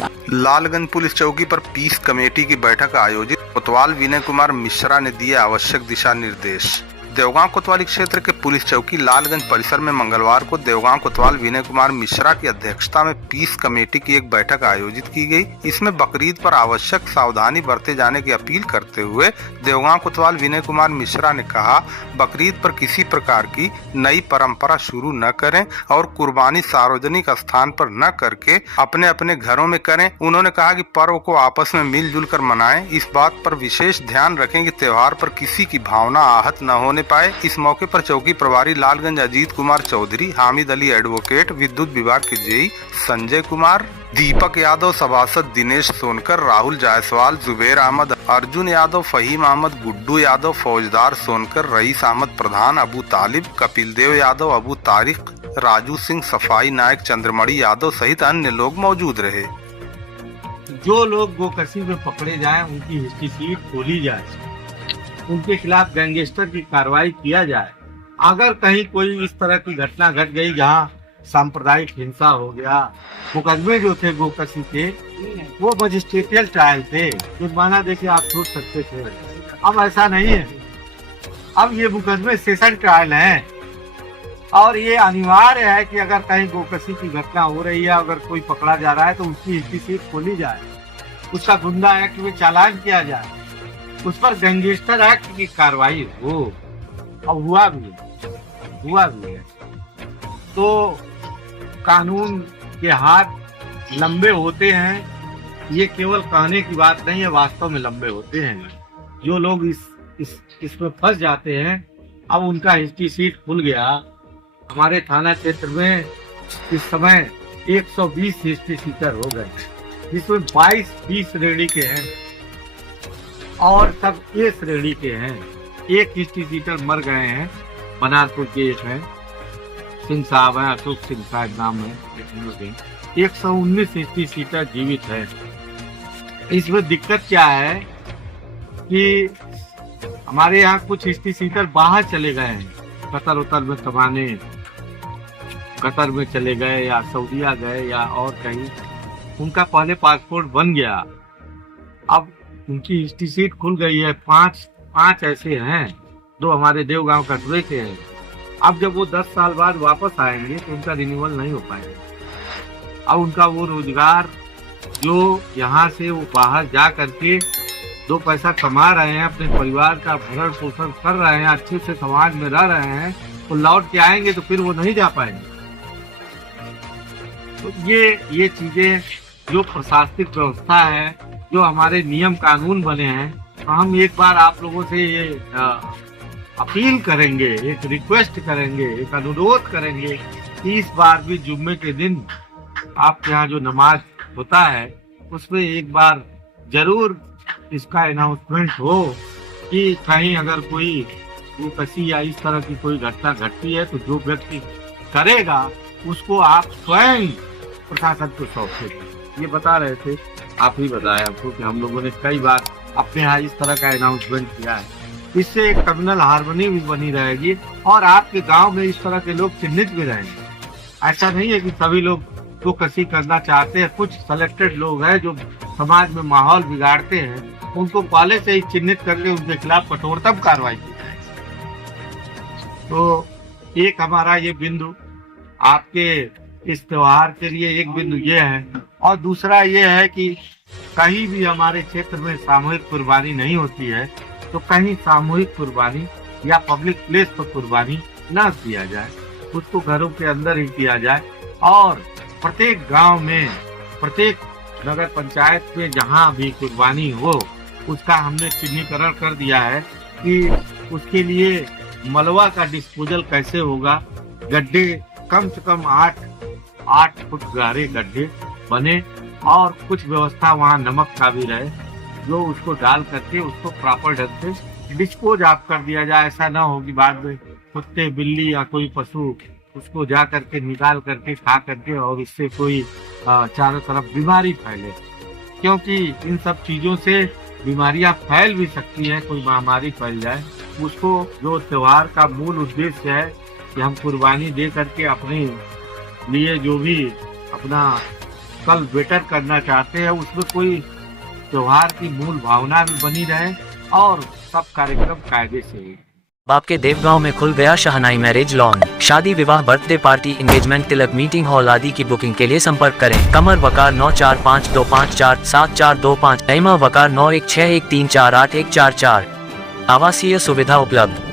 Lalganj police चौकी पर peace committee की बैठक आयोजित। कोतवाल विनय कुमार मिश्रा ने दिए आवश्यक दिशा निर्देश। देवगांव कोतवाली क्षेत्र के पुलिस चौकी लालगंज परिसर में मंगलवार को देवगांव कोतवाल विनय कुमार मिश्रा की अध्यक्षता में पीस कमेटी की एक बैठक आयोजित की गई। इसमें बकरीद पर आवश्यक सावधानी बरते जाने की अपील करते हुए देवगांव कोतवाल विनय कुमार मिश्रा ने कहा, बकरीद पर किसी प्रकार की नई परंपरा शुरू न करें और कुर्बानी सार्वजनिक स्थान पर न करके अपने अपने घरों में करें। उन्होंने कहा कि पर्व को आपस में मिलजुल कर मनाएं। इस बात पर विशेष ध्यान रखें कि त्योहार पर किसी की भावना आहत न होने पाए। इस मौके पर चौकी प्रभारी लालगंज अजीत कुमार चौधरी, हामिद अली एडवोकेट, विद्युत विभाग के जेई संजय कुमार, दीपक यादव, सभासद दिनेश सोनकर, राहुल जायसवाल, जुबेर अहमद, अर्जुन यादव, फहीम अहमद, गुड्डू यादव, फौजदार सोनकर, रईस अहमद प्रधान, अबू तालिब, कपिल देव यादव, अबू तारिक, राजू सिंह, सफाई नायक, चंद्रमणि यादव सहित अन्य लोग मौजूद रहे। जो लोग गोकशी में पकड़े जाएं, उनकी हिस्ट्री शीट खोली जाए, उनके खिलाफ गैंगस्टर की कार्रवाई किया जाए। अगर कहीं कोई इस तरह की घटना घट गई जहां सांप्रदायिक हिंसा हो गया, मुकदमे जो थे गोकशी के वो मजिस्ट्रेटियल ट्रायल थे, जुर्माना देके आप छोड़ सकते थे। अब ऐसा नहीं है, अब ये मुकदमे सेशन ट्रायल हैं और ये अनिवार्य है कि अगर कहीं गोकशी की घटना हो रही है, अगर कोई पकड़ा जा रहा है तो उसकी हिस्ट्री शीट खोली जाए, उसका गुंडा एक्ट में चालान किया जाए, उस पर गैंगस्टर एक्ट की कार्रवाई हो। अब हुआ भी है। तो कानून के हाथ लंबे होते हैं, ये केवल कहने की बात नहीं है, वास्तव में लंबे होते हैं। जो लोग इसमें फंस जाते हैं, अब उनका हिस्ट्री शीट खुल गया। हमारे थाना क्षेत्र में इस समय 120 हिस्ट्री शीटर हो गए, जिसमें 22 श्रेणी के हैं और सब ए श्रेणी के हैं। एक हिस्ट्री शीटर मर गए हैं, बनारपुर के एक हैं, सिंह साहब हैं, अशोक सिंह साहब नाम है। 119 हिस्ट्री सीटर जीवित है। इसमें दिक्कत क्या है कि हमारे यहाँ कुछ हिस्ट्री सीटर बाहर चले गए हैं, कतर में कमाने, कतर में चले गए या सऊदीया गए या और कहीं, उनका पहले पासपोर्ट बन गया, अब उनकी हिस्ट्री सीट खुल गई है। पांच ऐसे हैं, दो हमारे देवगांव कटरे के हैं। अब जब वो 10 साल बाद वापस आएंगे तो उनका रिन्यूअल नहीं हो पाएगा। अब उनका वो रोजगार जो यहाँ से वो बाहर जा करके 2 पैसा कमा रहे हैं, अपने परिवार का भरण पोषण कर रहे हैं, अच्छे से समाज में रह रहे हैं, वो लौट के आएंगे तो फिर वो नहीं जा पाएंगे। तो ये चीजें जो प्रशासनिक व्यवस्था है, जो हमारे नियम कानून बने हैं, तो हम एक बार आप लोगों से ये अपील करेंगे, एक रिक्वेस्ट करेंगे, एक अनुरोध करेंगे कि इस बार भी जुम्मे के दिन आपके यहाँ जो नमाज होता है उसमें एक बार जरूर इसका अनाउंसमेंट हो कि कहीं अगर कोई गोकशी या इस तरह की कोई घटना घटती है तो जो व्यक्ति करेगा उसको आप स्वयं प्रशासन को सौंपें। ये बता रहे थे, आप ही बताया हमको कि हम लोगों ने कई बार अपने यहाँ इस तरह का अनाउंसमेंट किया है। इससे एक कम्युनल हार्मनी भी बनी रहेगी और आपके गांव में इस तरह के लोग चिन्हित भी रहेंगे। ऐसा नहीं है कि सभी लोग गोकशी करना चाहते हैं, कुछ सेलेक्टेड लोग हैं जो समाज में माहौल बिगाड़ते हैं, उनको पहले से ही चिन्हित करके उनके खिलाफ कठोरतम कार्रवाई की जाए। तो एक हमारा ये बिंदु आपके इस त्योहार के लिए एक बिंदु ये है, और दूसरा ये है कि कहीं भी हमारे क्षेत्र में सामूहिक कुर्बानी नहीं होती है तो कहीं सामूहिक कुर्बानी या पब्लिक प्लेस पर कुर्बानी न किया जाए, उसको घरों के अंदर ही किया जाए। और प्रत्येक गांव में, प्रत्येक नगर पंचायत में जहां भी कुर्बानी हो उसका हमने चिन्हीकरण कर दिया है कि उसके लिए मलबा का डिस्पोजल कैसे होगा। गड्ढे कम से कम 8 फुट गहरे गड्ढे बने और कुछ व्यवस्था वहाँ नमक का भी रहे, जो उसको डाल करके उसको प्रॉपर ढंग से डिस्पोज आप कर दिया जाए। ऐसा ना हो कि बाद में कुत्ते, बिल्ली या कोई पशु उसको जा करके निकाल करके खा करके और इससे कोई चारों तरफ बीमारी फैले, क्योंकि इन सब चीजों से बीमारियां फैल भी सकती हैं, कोई महामारी फैल जाए। उसको जो त्योहार का मूल उद्देश्य है कि हम कुर्बानी दे करके अपने लिए जो भी अपना कल बेटर करना चाहते हैं, उसमें कोई त्योहार की मूल भावना भी बनी रहे और सब कार्यक्रम कायदे से हो। बाप के देवगांव में खुल गया शहनाई मैरिज लॉन। शादी, विवाह, बर्थडे पार्टी, एंगेजमेंट, तिलक, मीटिंग हॉल आदि की बुकिंग के लिए संपर्क करें। कमर वकार 9452547425, एमा वकार 9161348144। आवासीय सुविधा उपलब्ध।